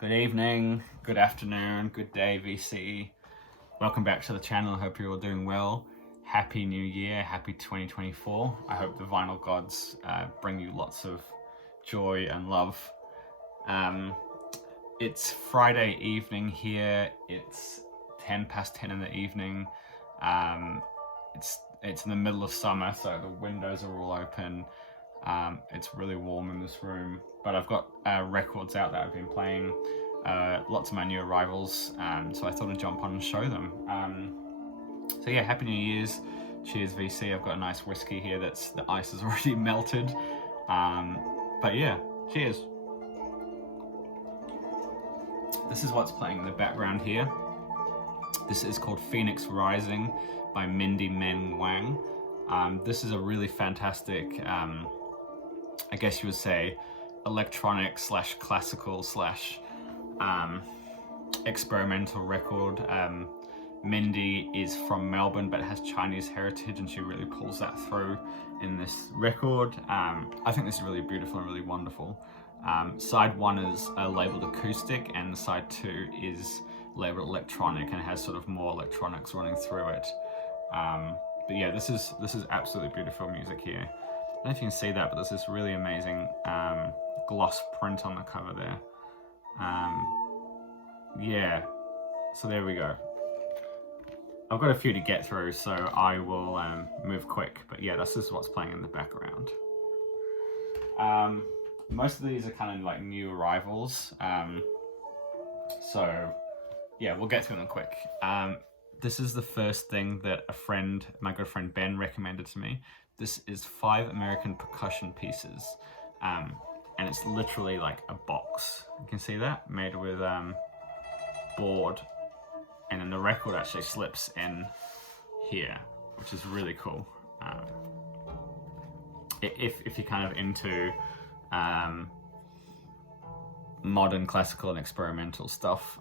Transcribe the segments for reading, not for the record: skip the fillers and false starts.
Good evening, good afternoon, good day, VC. Welcome back to the channel. I hope you're all doing well. Happy New Year, happy 2024. I hope the vinyl gods bring you lots of joy and love. It's Friday evening here. It's 10 past 10 in the evening. It's in the middle of summer, so the windows are all open. It's really warm in this room, but I've got records out that I've been playing, lots of my new arrivals, so I thought I'd jump on and show them. So yeah, Happy New Year's. Cheers, VC. I've got a nice whiskey here the ice is already melted. But yeah, cheers. This is what's playing in the background here. This is called Phoenix Rising by Mindy Men Wang. This is a really fantastic, I guess you would say, electronic slash classical slash experimental record. Mindy is from Melbourne but has Chinese heritage, and she really pulls that through in this record. I think this is really beautiful and really wonderful. Side one is labeled acoustic, and side two is labeled electronic and has sort of more electronics running through it. But yeah, this is absolutely beautiful music here. I don't know if you can see that, but there's this really amazing gloss print on the cover there. Yeah, so there we go. I've got a few to get through, so I will move quick. But yeah, this is what's playing in the background. Most of these are kind of like new arrivals. So yeah, we'll get through them quick. This is the first thing that my good friend Ben recommended to me. This is 5 American percussion pieces. And it's literally like a box. You can see that? Made with board. And then the record actually slips in here, which is really cool. If you're kind of into modern classical and experimental stuff,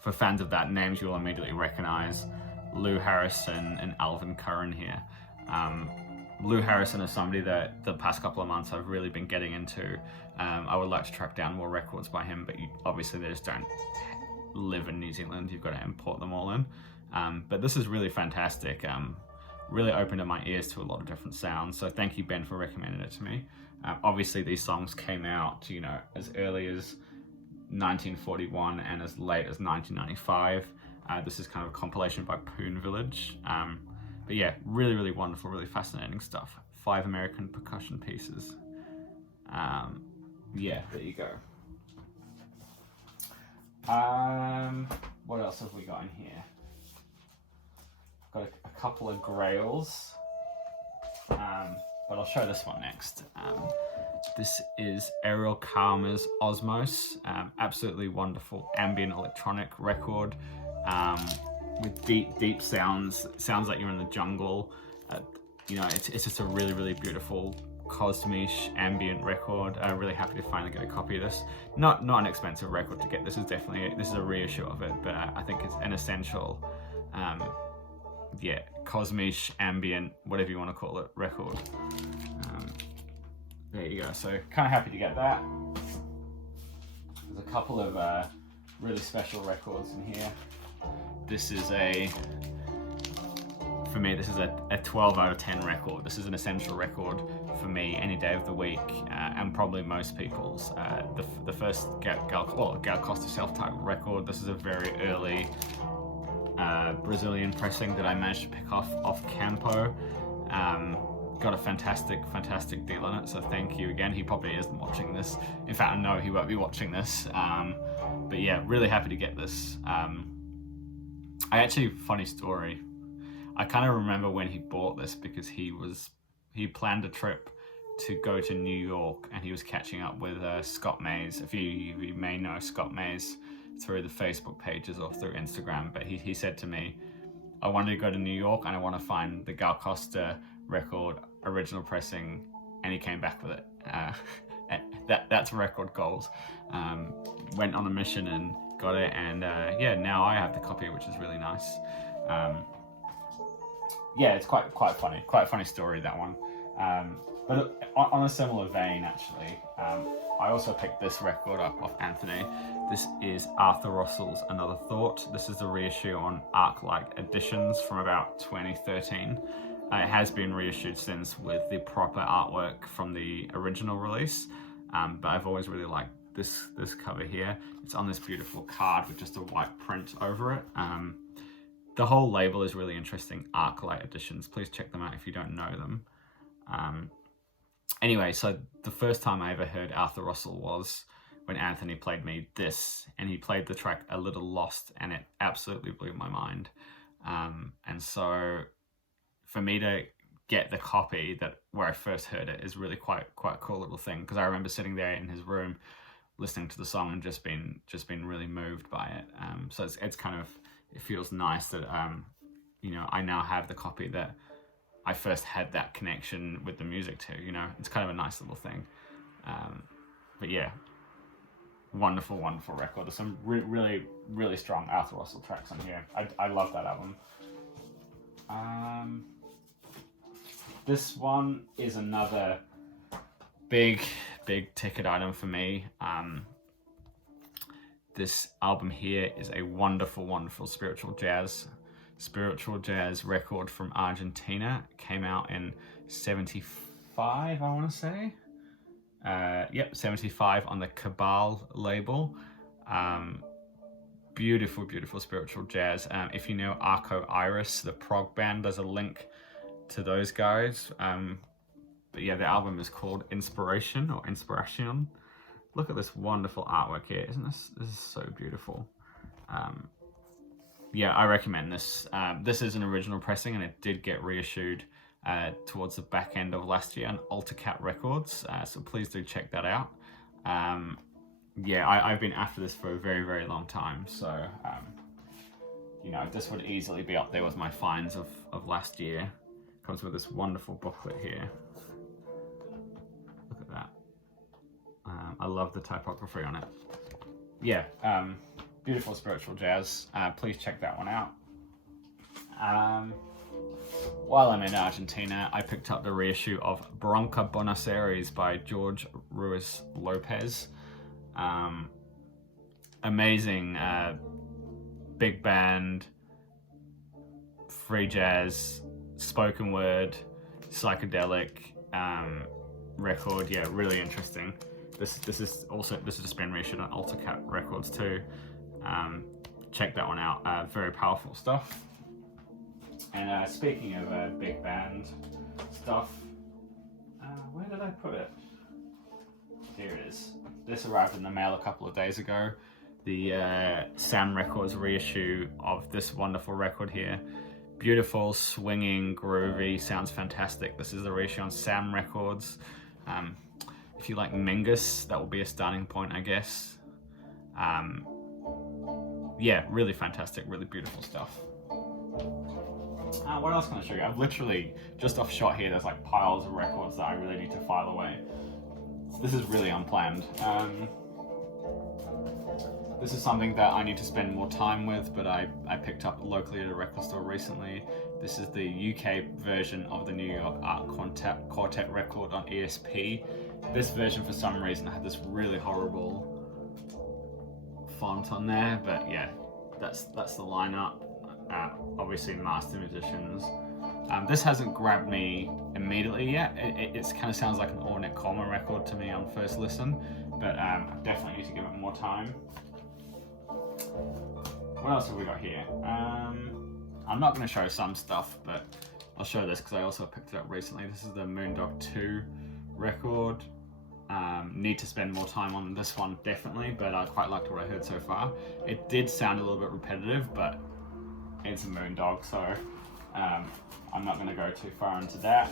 for fans of that, names you'll immediately recognize: Lou Harrison and Alvin Curran here. Lou Harrison is somebody that the past couple of months I've really been getting into. I would like to track down more records by him, but obviously they just don't live in New Zealand. You've got to import them all in. But this is really fantastic. Really opened up my ears to a lot of different sounds. So thank you, Ben, for recommending it to me. Obviously these songs came out, as early as 1941 and as late as 1995. This is kind of a compilation by Poon Village. But yeah, really, really wonderful, really fascinating stuff. 5 American percussion pieces. Yeah, there you go. What else have we got in here? Got a couple of grails, but I'll show this one next. This is Ariel Karma's Osmos. Absolutely wonderful ambient electronic record. With deep sounds. It sounds like you're in the jungle. It's just a really, really beautiful cosmic ambient record. I'm really happy to finally get a copy of this. Not an expensive record to get. This is a reissue of it, but I think it's an essential, cosmic ambient, whatever you want to call it, record. There you go. So kind of happy to get that. There's a couple of really special records in here. This is for me, this is a 12 out of 10 record. This is an essential record for me any day of the week, and probably most people's. The first Gal Costa self-titled record. This is a very early Brazilian pressing that I managed to pick off Campo. Got a fantastic deal on it, so thank you again. He probably isn't watching this. In fact, I know he won't be watching this. But yeah, really happy to get this. Funny story. I kind of remember when he bought this because he planned a trip to go to New York, and he was catching up with Scott Mays. If you may know Scott Mays through the Facebook pages or through Instagram, but he said to me, I wanted to go to New York and I want to find the Gal Costa record original pressing, and he came back with it. That's record goals. Went on a mission and got it, and now I have the copy, which is really nice. Yeah, it's quite funny. Quite a funny story, that one. But on a similar vein, actually, I also picked this record up off Anthony. This is Arthur Russell's Another Thought. This is the reissue on Arc-like Editions from about 2013. It has been reissued since with the proper artwork from the original release, but I've always really liked this cover here. It's on this beautiful card with just a white print over it. The whole label is really interesting, Arc-like Editions. Please check them out if you don't know them. Anyway, so the first time I ever heard Arthur Russell was when Anthony played me this, and he played the track A Little Lost, and it absolutely blew my mind. And so for me to get the copy that where I first heard it is really quite a cool little thing, because I remember sitting there in his room listening to the song and just been really moved by it. So it's kind of, it feels nice that you know, I now have the copy that I first had that connection with the music to, you know. It's kind of a nice little thing. But yeah, wonderful record. There's some really strong Arthur Russell tracks on here. I love that album. This one is another big ticket item for me. This album here is a wonderful spiritual jazz record from Argentina. It came out in 75, I want to say. Yep, 75 on the Cabal label. Beautiful spiritual jazz. If you know Arco Iris, the prog band, there's a link to those guys. But yeah, the album is called Inspiration or Inspiration. Look at this wonderful artwork here. Isn't this is so beautiful? Yeah, I recommend this. This is an original pressing, and it did get reissued towards the back end of last year on AltaCat Records. So please do check that out. Yeah, I've been after this for a very long time. So, you know, this would easily be up there with my finds of last year. Comes with this wonderful booklet here. Look at that. I love the typography on it. Yeah, beautiful spiritual jazz. Please check that one out. While I'm in Argentina, I picked up the reissue of Bronca Buenos Aires by George Ruiz Lopez. Amazing big band, free jazz, spoken word, psychedelic record. Yeah, really interesting. This has just been reissued on AltaCat Records too. Check that one out. Very powerful stuff. And speaking of big band stuff, where did I put it? Here it is. This arrived in the mail a couple of days ago. The Sam Records reissue of this wonderful record here. Beautiful, swinging, groovy, sounds fantastic. This is the reissue on Sam Records. If you like Mingus, that will be a starting point, I guess. Yeah, really fantastic, really beautiful stuff. What else can I show you? I've literally, just off shot here, there's like piles of records that I really need to file away. This is really unplanned. This is something that I need to spend more time with, but I picked up locally at a record store recently. This is the UK version of the New York Art Quartet record on ESP. This version, for some reason, had this really horrible font on there, but yeah, that's the lineup. Obviously master musicians. This hasn't grabbed me immediately yet. It kind of sounds like an Ornette Coleman record to me on first listen, but I definitely need to give it more time. What else have we got here? I'm not going to show some stuff, but I'll show this because I also picked it up recently. This is the Moondog 2 record. Need to spend more time on this one, definitely, but I quite liked what I heard so far. It did sound a little bit repetitive, but it's a Moondog, so I'm not going to go too far into that.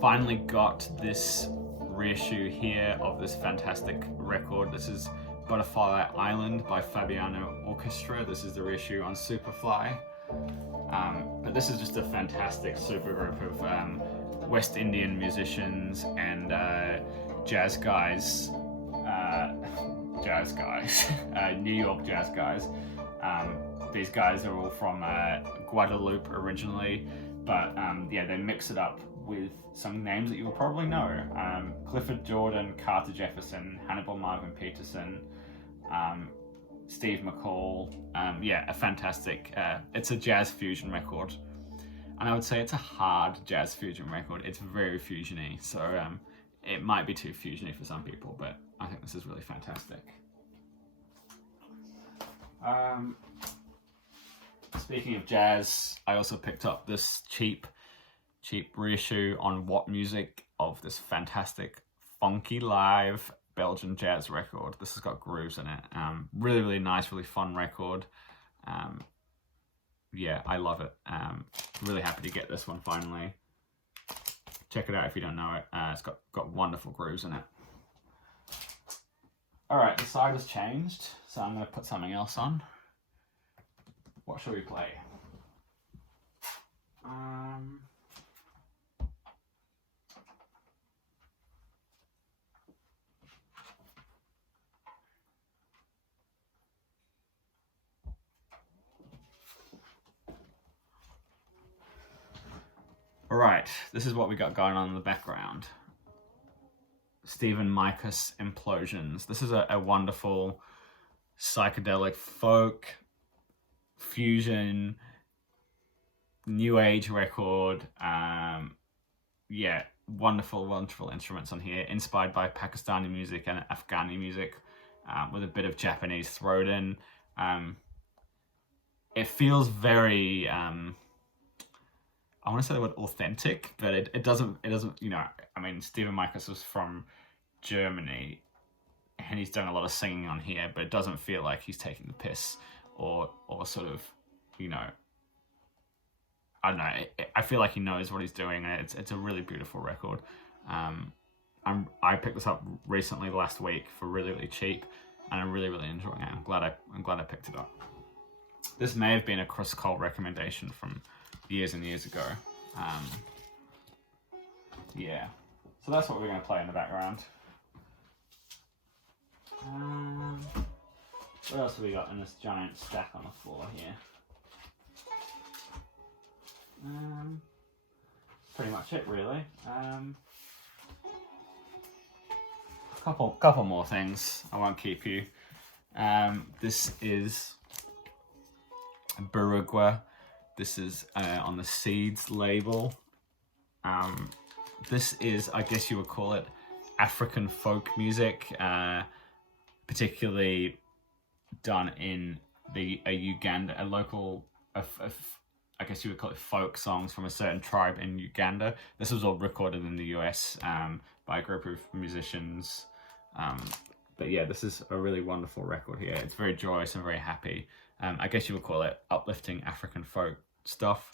Finally got this reissue here of this fantastic record. This is Butterfly Island by Fabiano Orchestra. This is the reissue on Superfly. But this is just a fantastic supergroup of West Indian musicians and jazz guys. New York jazz guys. These guys are all from Guadeloupe originally, But yeah, they mix it up with some names that you'll probably know. Clifford Jordan, Carter Jefferson, Hannibal Marvin Peterson, Steve McCall. Yeah, a fantastic, it's a jazz fusion record. And I would say it's a hard jazz fusion record. It's very fusiony, so it might be too fusiony for some people, but I think this is really fantastic. Speaking of jazz, I also picked up this cheap reissue on What Music of this fantastic funky live Belgian jazz record. This has got grooves in it. Really nice, really fun record. Yeah, I love it. Really happy to get this one finally. Check it out if you don't know it. It's got wonderful grooves in it. Alright, the side has changed, so I'm going to put something else on. What shall we play? Alright, this is what we got going on in the background. Stephen Mikus Implosions. This is a wonderful psychedelic folk, fusion, new age record. Yeah, wonderful instruments on here, inspired by Pakistani music and Afghani music, with a bit of Japanese thrown in. It feels very, I want to say the word authentic, but it doesn't, you know, I mean, Stephen Mikus was from Germany, and he's done a lot of singing on here, but it doesn't feel like he's taking the piss or sort of, you know, I don't know. I feel like he knows what he's doing, and it's a really beautiful record. I picked this up recently last week for really cheap, and I'm really enjoying it. I'm glad I picked it up. This may have been a Chris Cole recommendation from years and years ago. Yeah, so that's what we're going to play in the background. What else have we got in this giant stack on the floor here? Pretty much it, really. Couple more things. I won't keep you. This is Barugua. This is on the Seeds label. This is, I guess you would call it, African folk music, particularly done in Uganda, a local, I guess you would call it folk songs from a certain tribe in Uganda. This was all recorded in the US by a group of musicians. But yeah, this is a really wonderful record here. It's very joyous and very happy. I guess you would call it uplifting African folk stuff.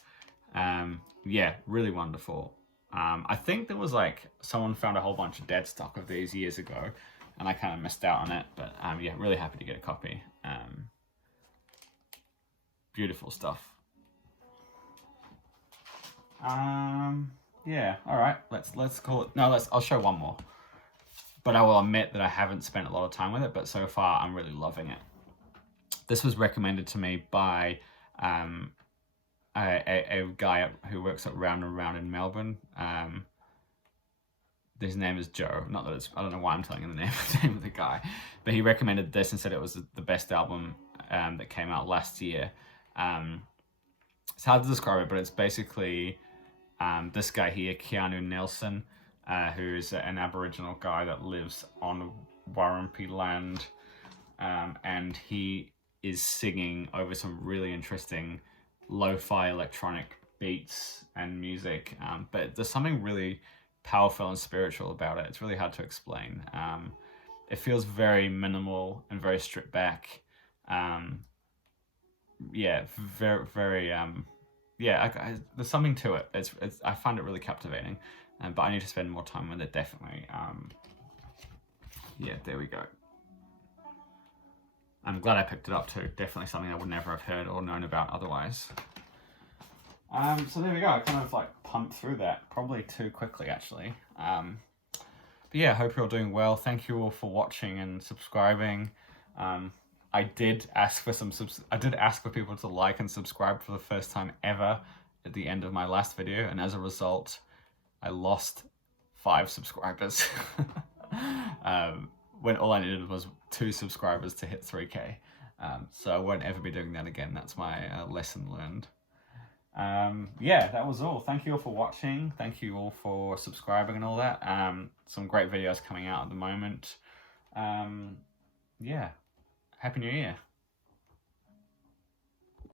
Yeah, really wonderful. I think there was like, someone found a whole bunch of dead stock of these years ago, and I kind of missed out on it, but yeah, really happy to get a copy. Beautiful stuff. Yeah, alright, let's call it, no, I'll show one more. But I will admit that I haven't spent a lot of time with it, but so far I'm really loving it. This was recommended to me by a guy who works at Round and Round in Melbourne. His name is Joe. Not that it's, I don't know why I'm telling him the name of the guy, but he recommended this and said it was the best album that came out last year. It's hard to describe it, but it's basically this guy here, Keanu Nelson, who is an Aboriginal guy that lives on Warumpi land, and he is singing over some really interesting lo-fi electronic beats and music, but there's something really powerful and spiritual about it. It's really hard to explain. It feels very minimal and very stripped back. Yeah, very yeah, there's something to it. It's I find it really captivating, but I need to spend more time with it, definitely. Yeah, there we go. I'm glad I picked it up too. Definitely something I would never have heard or known about otherwise. So there we go. I kind of like pumped through that, probably too quickly actually. But yeah, I hope you're all doing well. Thank you all for watching and subscribing. I did ask for people to like and subscribe for the first time ever at the end of my last video, and as a result, I lost 5 subscribers. When all I needed was 2 subscribers to hit 3K. So I won't ever be doing that again. That's my lesson learned. Yeah, that was all. Thank you all for watching. Thank you all for subscribing and all that. Some great videos coming out at the moment. Yeah, Happy New Year.